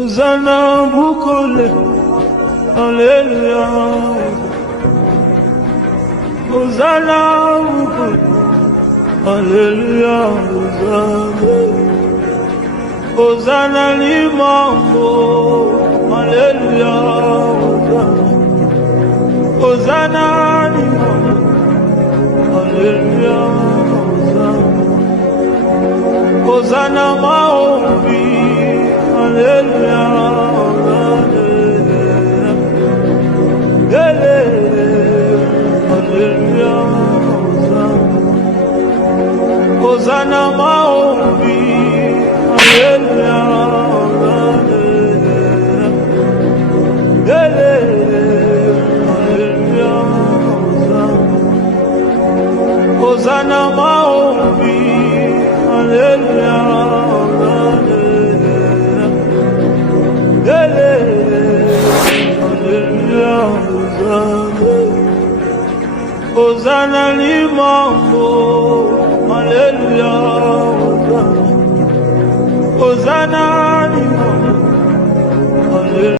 Hosanna bukole, Hallelujah. Hosanna bukole, Hallelujah. Hosanna, Hosanna limambo, Hallelujah. Hosanna limambo, Hallelujah. Hosanna maombi, Hallelujah. Hallelujah. Hosanna maombi, Hallelujah. Hosanna maombi, Hallelujah. Hosanna limambo, Hallelujah. Hosanna limambo, Hallelujah.